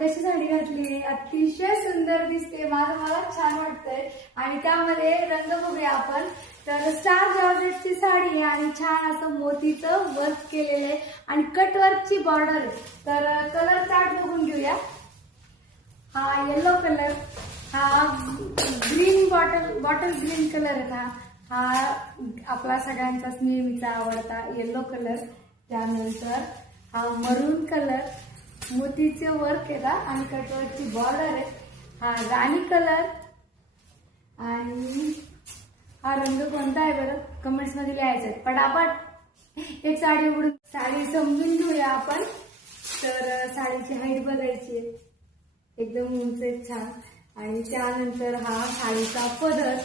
कशी साडी घातली, अतिशय सुंदर दिसते, मला छान वाटतंय। आणि त्यामध्ये रंग बघूया आपण, तर स्टार जॉर्जेटची साडी आहे आणि छान असं मोतीचं वर्क केलेलं आहे आणि कटवर्कची बॉर्डर आहे। तर कलर चार्ट बघून घेऊया। हा येलो कलर, हा ग्रीन बॉटल ग्रीन कलर आहे, हा आपला सगळ्यांचाच नेहमीचा आवडता येलो कलर। त्यानंतर हा मरून कलर, मोतीचे वर्क आहे आणि कटवर्कची बॉर्डर आहे। हा राणी कलर आणि हा रंग कोणता आहे बरं, कमेंट्स मध्ये लिहायचं। पटापट एक साडी उघडून साडी समजून घेऊया आपण। तर साडीची हाईट बघायची आहे, एकदम उंच आहे, छान। आणि त्यानंतर हा साडीचा पदर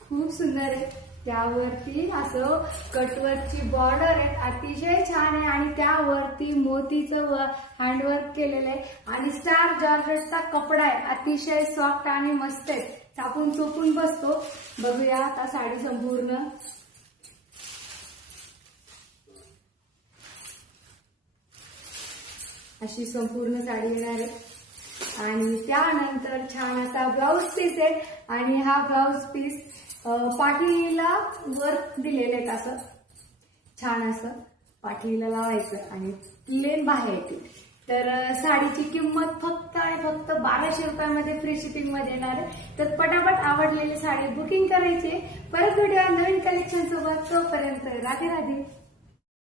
खूप सुंदर आहे, त्यावरती असं कटवर्कची बॉर्डर आहे, अतिशय छान आहे। आणि त्यावरती मोतीचं हँडवर्क केलेलं आहे आणि स्टार जॉर्जेटचा कपडा आहे, अतिशय सॉफ्ट आणि मस्त आहे, चापून चोपून बसतो। बघूया आता साडी संपूर्ण। अशी संपूर्ण साडी येणार आहे आणि त्यानंतर छान असा ब्लाउज पीस आहे आणि हा ब्लाउज पीस पाठीला वर्क दिलेले आहेत, असं छान असं पाठीला लावायचं आणि प्लेन बाहेर येते। तर साडीची किंमत फक्त आणि फक्त 1200 रुपयामध्ये फ्री शिपिंग मध्ये येणार आहे। तर पटापट आवडलेली साडी बुकिंग करायची। परत भेटूया नवीन कलेक्शन सोबत, तोपर्यंत राधे राधे।